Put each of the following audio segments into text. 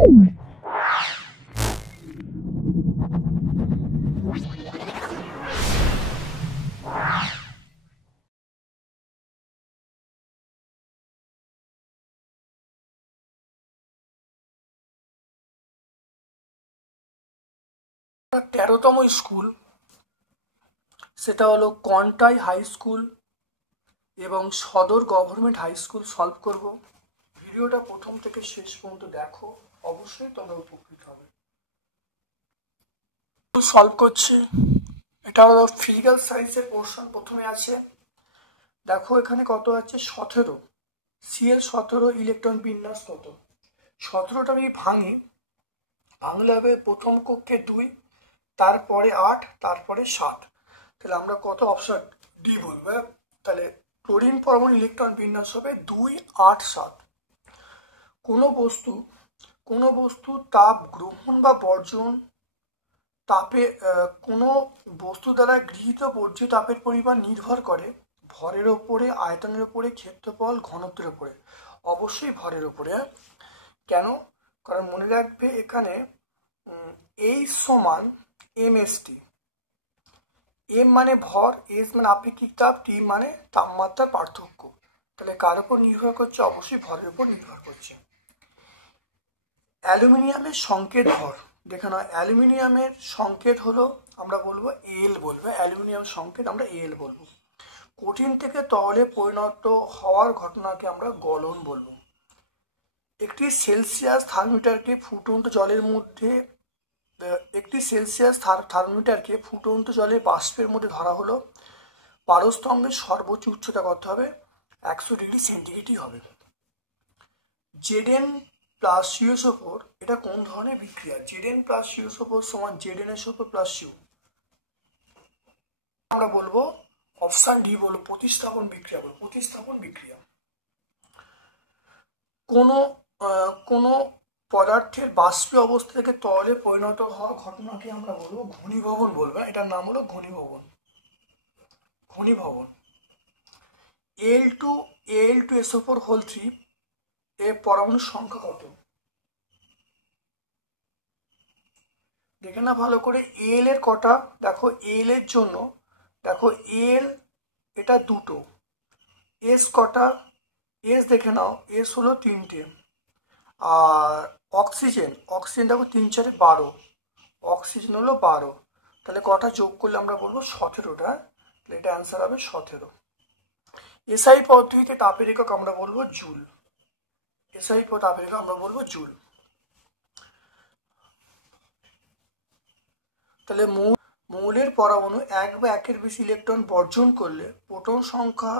13তম school, সেটা হলো Contai high school এবং সদর গভর্নমেন্ট হাই স্কুল সলভ করব। ভিডিওটা প্রথম থেকে শেষ পর্যন্ত দেখো, অবশ্যই তোমরা উপকৃত হবে। সলভ করছে, এটা হলো ফিজিক্যাল সায়েন্সের পোর্শন। প্রথমে আছে, দেখো এখানে কত আছে 17, Cl17 ইলেকট্রন বিন্যাস কত। 17টা আমি ভাঙলে হবে প্রথম কক্ষে 2, তারপরে 8, তারপরে 7। তাহলে আমরা কত অপশন ডি বলবো। তাহলে ক্লোরিন পরমাণু ইলেকট্রন বিন্যাস হবে 2, 8, 7। কোনো বস্তু তাপ গ্রহণ বা বর্জন তাপে কোনো বস্তু দ্বারা গৃহীত বর্জ্য তাপের পরিমাণ নির্ভর করে ভরের ওপরে, আয়তনের ওপরে, ক্ষেত্রফল, ঘনত্বের ওপরে। অবশ্যই ভরের ওপরে। কেন? কারণ মনে রাখবে এখানে H সমান mst। এম মানে ভর, এস মানে আপেক্ষিক তাপ, টি মানে তাপমাত্রার পার্থক্য। তাহলে কার উপর নির্ভর করছে? অবশ্যই ভরের উপর নির্ভর করছে। অ্যালুমিনিয়ামের সংকেত ভর দেখে নাও। অ্যালুমিনিয়ামের সংকেত হলো, আমরা বলবো এল বলবো, অ্যালুমিনিয়াম সংকেত আমরা এল বলবো। কঠিন থেকে তরলে পরিণত হওয়ার ঘটনাকে আমরা গলন বলবো। একটি সেলসিয়াস থার্মোমিটারকে ফুটন্ত জলে বাষ্পের মধ্যে ধরা হলো। পারস্তম্ভের সর্বোচ্চ উচ্চতা কত হবে? 100 ডিগ্রি সেন্টিগ্রেডই হবে। Zn প্লাস CuSO4 এটা কোন ধরনের বিক্রিয়া? Zn প্লাস CuSO4 সমান ZnSO4 প্লাস Cu। আমরা বলবো অপশন ডি বলবো, প্রতিস্থাপন বিক্রিয়া বলবো, প্রতিস্থাপন বিক্রিয়া। কোনো পদার্থের বাষ্পীয় অবস্থা থেকে তরলে পরিণত হওয়া ঘটনাকে আমরা বলবো ঘনীভবন বলবো। এটার নাম হলো ঘনীভবন। Al2SO4 হোল 3 এর পরমাণুর সংখ্যা কত? দেখে না ভালো করে। এল এর কটা দেখো, এল এর জন্য দেখো এল এটা 2টো, এস কটা? এস দেখে নাও, এস হলো 3টে। আর অক্সিজেন দেখো 3 4 12, অক্সিজেন হলো 12। তাহলে কটা যোগ করলে আমরা বলবো 17টা। তাহলে এটা অ্যান্সার হবে 17। এসআই পদ্ধতিতে তাপের একক আমরা বলবো জুল। তাপের একক আমরা বলবো জুল। তাহলে মৌলের পরমাণু 1 বা 1-এর বেশি ইলেকট্রন বর্জন করলে প্রোটন সংখ্যা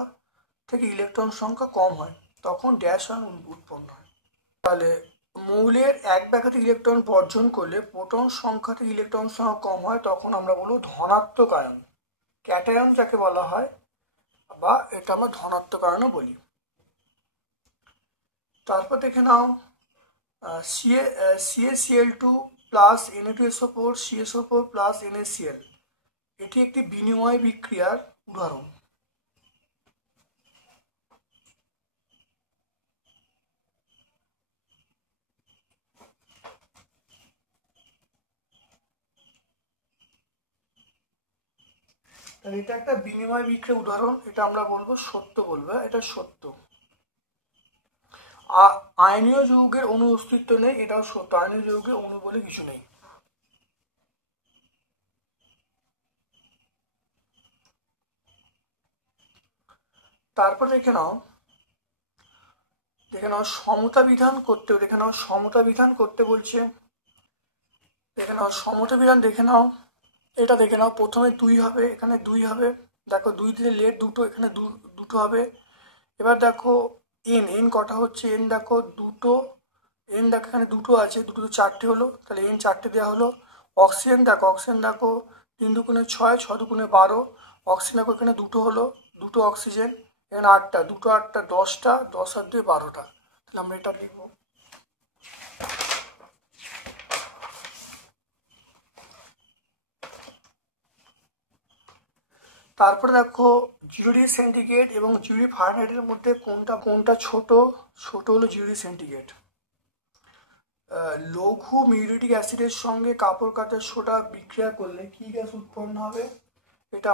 থেকে ইলেকট্রন সংখ্যা কম হয়, তখন ড্যাশ আয়ন উৎপন্ন হয়। তাহলে মৌলের 1 বা একাধিক ইলেকট্রন বর্জন করলে প্রোটন সংখ্যা থেকে ইলেকট্রন সংখ্যা কম হয়, তখন আমরা বলবো ধনাত্মক আয়ন, ক্যাটায়ন যাকে বলা হয়, বা এটা আমরা ধনাত্মক আয়নও বলি। তারপর দেখে নাও CaCl2 plus Na2SO4 CSO4 plus NaCl, এটি একটি বিনিময় বিক্রিয়ার উদাহরণ। তাহলে এটা একটা বিনিময় বিক্রিয়ার উদাহরণ, এটা আমরা বলবো সত্য বলবো, এটা সত্য। আয়নীয় যৌগের অণু অস্তিত্ব নেই, এটাও সত্য, আয়নীয় যৌগের অণু বলে কিছু নেই। তারপর দেখে নাও সমতা বিধান করতে বলছে। সমতা বিধান দেখে নাও, এটা দেখে নাও। প্রথমে 2 হবে, এখানে 2 হবে, দেখো 2 দিলে লেট 2টো, এখানে দুটো হবে। এবার দেখো এন কটা হচ্ছে, এন দেখো 2টো, এন দেখো এখানে 2টো আছে, 2 4টে হলো, তাহলে এন 4টে দেওয়া হলো। অক্সিজেন দেখো 3 দুগুণে 6, 6 দুগুণে 12, অক্সিজেন দেখো এখানে 2টো হলো, 2টো অক্সিজেন, এখানে 8টা, 2টো 8টা 10টা, 10 আর 2 12টা। তাহলে আমরা এটা লিখবো। তারপরে দেখো 0 ডিগ্রি সেন্টিগ্রেড এবং 0 ডিগ্রি ফারেনহাইটের মধ্যে কোনটা ছোট হলো 0 ডিগ্রি সেন্টিগ্রেড। লঘু মিউরিক অ্যাসিডের সঙ্গে কাপড় কাচার সোডা বিক্রিয়া করলে কি গ্যাস উৎপন্ন হবে? এটা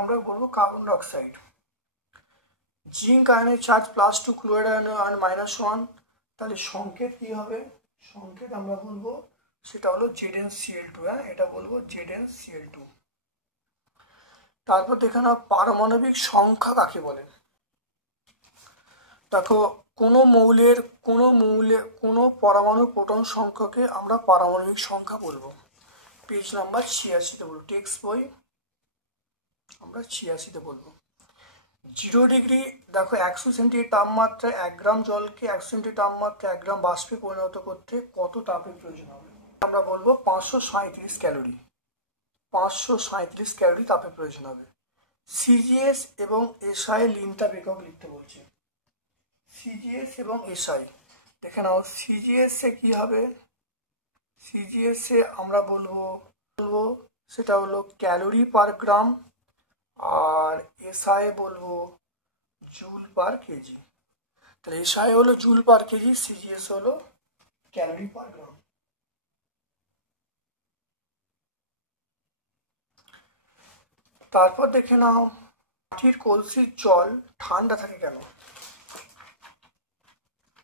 আমরা বলবো কার্বন ডাইঅক্সাইড। জিঙ্ক আয়নের চার্জ +2, ক্লোরাইড আয়ন -1, তাহলে সংকেত কি হবে? সংকেত আমরা বলবো সেটা হলো ZnCl2। হ্যাঁ, এটা বলবো ZnCl2। তারপর দেখে নাও পারমাণবিক সংখ্যা কাকে বলে। দেখো কোনো পরমাণু প্রোটন সংখ্যাকে আমরা পারমাণবিক সংখ্যা বলবো। পেজ নাম্বার 86-তে বলবো, টেক্সট বই আমরা 86-তে বলবো। 0 ডিগ্রি, দেখো 100 সেন্টিগ্রেড তাপমাত্রায় 1 গ্রাম জলকে 100 সেন্টিগ্রেড তাপমাত্রায় 1 গ্রাম বাষ্পে পরিণত করতে কত তাপের প্রয়োজন হবে? আমরা বলবো 537 ক্যালোরি। 537 ক্যালোরি তাপের প্রয়োজন হবে। সিজিএস এবং এসআই লিনতাপ একক লিখতে বলছে। সিজিএস এবং এসআই দেখে নাও। সিজিএস এ কি হবে? সিজিএস এ আমরা বলবো সেটা হলো ক্যালোরি পার গ্রাম, আর এসআই বলবো জুল পার কেজি। তাহলে এসআই হলো জুল পার কেজি, সিজিএস হলো ক্যালোরি পার গ্রাম। তারপর দেখে নাও মাটির কলসির জল ঠান্ডা থাকে কেন?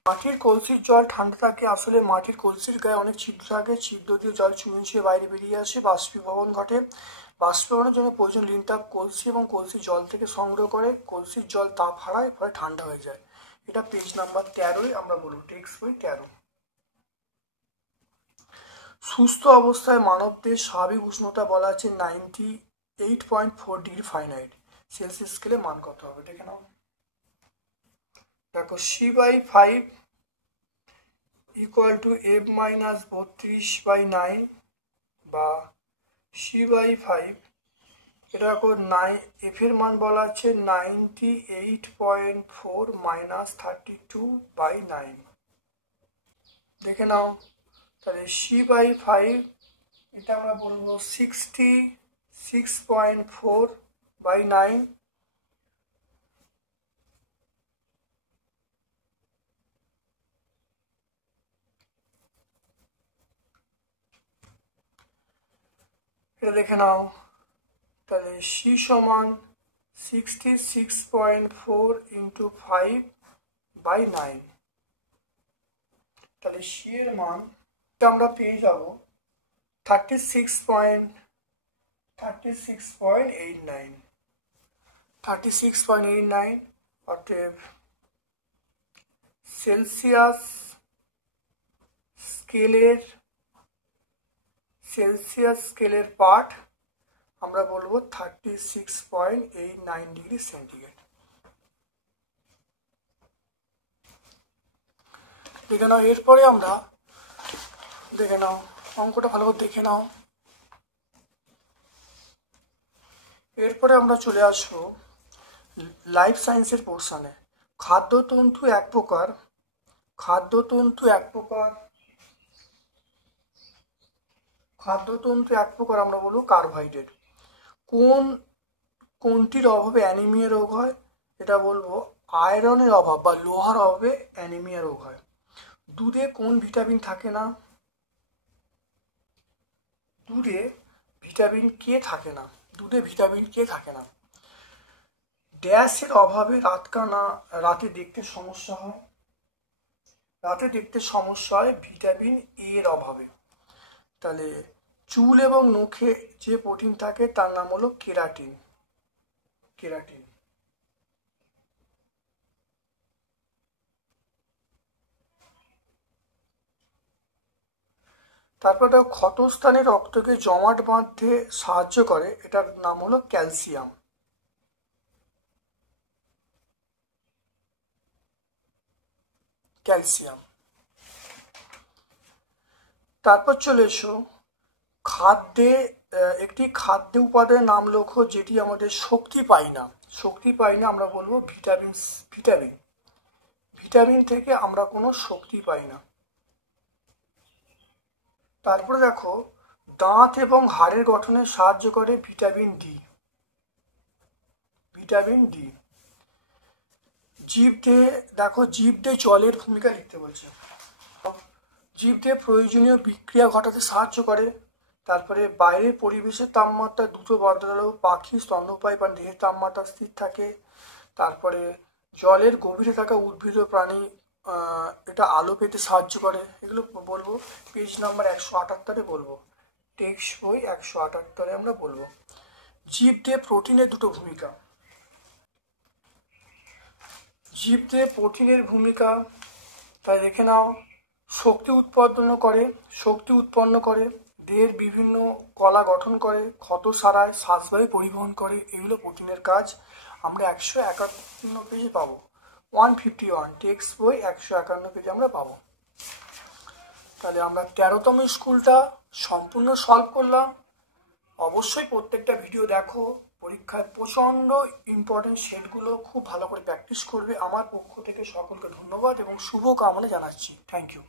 মাটির কলসির জল ঠান্ডা থাকে, আসলে মাটির কলসির গায়ে অনেক ছিদ্র থাকে, ছিদ্র দিয়ে জল চুঁয়ে বাইরে বেরিয়ে আসে, বাষ্পীভবন ঘটে। বাষ্পীভবনের জন্য প্রয়োজন লিনতাপ কলসি এবং কলসি জল থেকে সংগ্রহ করে, কলসির জল তাপ হারায়, ফলে ঠান্ডা হয়ে যায়। এটা পেজ নাম্বার 13-ই আমরা বলবো, টেক্সট বই 13। সুস্থ অবস্থায় মানবদের স্বাভাবিক উষ্ণতা বলা আছে 98.4 ডিগ্রি ফারেনহাইট। সেলসিয়াস স্কেলে মান কত হবে দেখে নাও। দেখো C/5 = F-32/9 বা C/5, এটা দেখো F এর মান বলা আছে 98.4 - 32/9। দেখে নাও, তাহলে C/5 এটা আমরা বলবো 66.4/9। এটা দেখে নাও, তাহলে C সমান 66.4 × 5/9। তাহলে C এর মান আমরা পেয়ে যাব 36.89। অতএব সেলসিয়াস স্কেলের পাঠ আমরা বলবো 36.89 ডিগ্রি সেন্টিগ্রেড। দেখে নাও, এরপরে আমরা দেখে নাও অঙ্কটা ভালো করে দেখে নাও। এরপরে আমরা চলে আসবো লাইফ সায়েন্সের পোর্শনে। খাদ্যতন্তু এক প্রকার আমরা বলবো কার্বোহাইড্রেট। কোনটির অভাবে অ্যানিমিয়া রোগ হয়? এটা বলবো আয়রনের অভাব বা লোহার অভাবে অ্যানিমিয়া রোগ হয়। দুধে কোন ভিটামিন থাকে না? দুধে ভিটামিন কে থাকে না। ড্যাশের অভাবে রাতে দেখতে সমস্যা হয় ভিটামিন এ এর অভাবে। তাহলে চুল এবং নখে যে প্রোটিন থাকে তার নাম হলো কেরাটিন। তারপর ক্ষতস্থানে রক্তকে জমাট বাঁধতে সাহায্য করে, এটার নাম হলো ক্যালসিয়াম। তারপর চলে এসো একটি খাদ্য উপাদানের নাম লেখো যেটি আমাদের শক্তি পাই না। আমরা বলবো ভিটামিন থেকে আমরা কোনো শক্তি পাই না। তারপরে দেখো দাঁত এবং হাড়ের গঠনে সাহায্য করে ভিটামিন ডি। জীবদেহে জলের ভূমিকা লিখতে বলছে। জীবদের প্রয়োজনীয় বিক্রিয়া ঘটাতে সাহায্য করে। তারপরে বাইরের পরিবেশের তাপমাত্রা দ্রুত বদলালেও পাখি স্তন্যপায়ী বা দেহের তাপমাত্রা স্থির থাকে। তারপরে জলের গভীরে থাকা উদ্ভিদ ও প্রাণী এটা আলো পেতে সাহায্য করে। এগুলো বলবো পেজ নাম্বার 178-এ বলবো, টেক্সট বই 178-এ আমরা বলবো। জীবদেহে প্রোটিনের দুটো ভূমিকা। জীবদেহে প্রোটিনের ভূমিকা তাই দেখে নাও। শক্তি উৎপন্ন করে, দেহের বিভিন্ন কলা গঠন করে, ক্ষত সারায়, শ্বাসবায়ু পরিবহন করে, এগুলো প্রোটিনের কাজ। আমরা 151 পেজে পাবো, 151 টেক্সট বই 151 পেজে আমরা পাবো। তাহলে আমরা 13তম স্কুলটা সম্পূর্ণ সলভ করলাম। অবশ্যই প্রত্যেকটা ভিডিও দেখো, পরীক্ষায় প্রচণ্ড ইম্পর্টেন্ট সেটগুলো খুব ভালো করে প্র্যাকটিস করবে। আমার পক্ষ থেকে সকলকে ধন্যবাদ এবং শুভকামনা জানাচ্ছি। Thank you.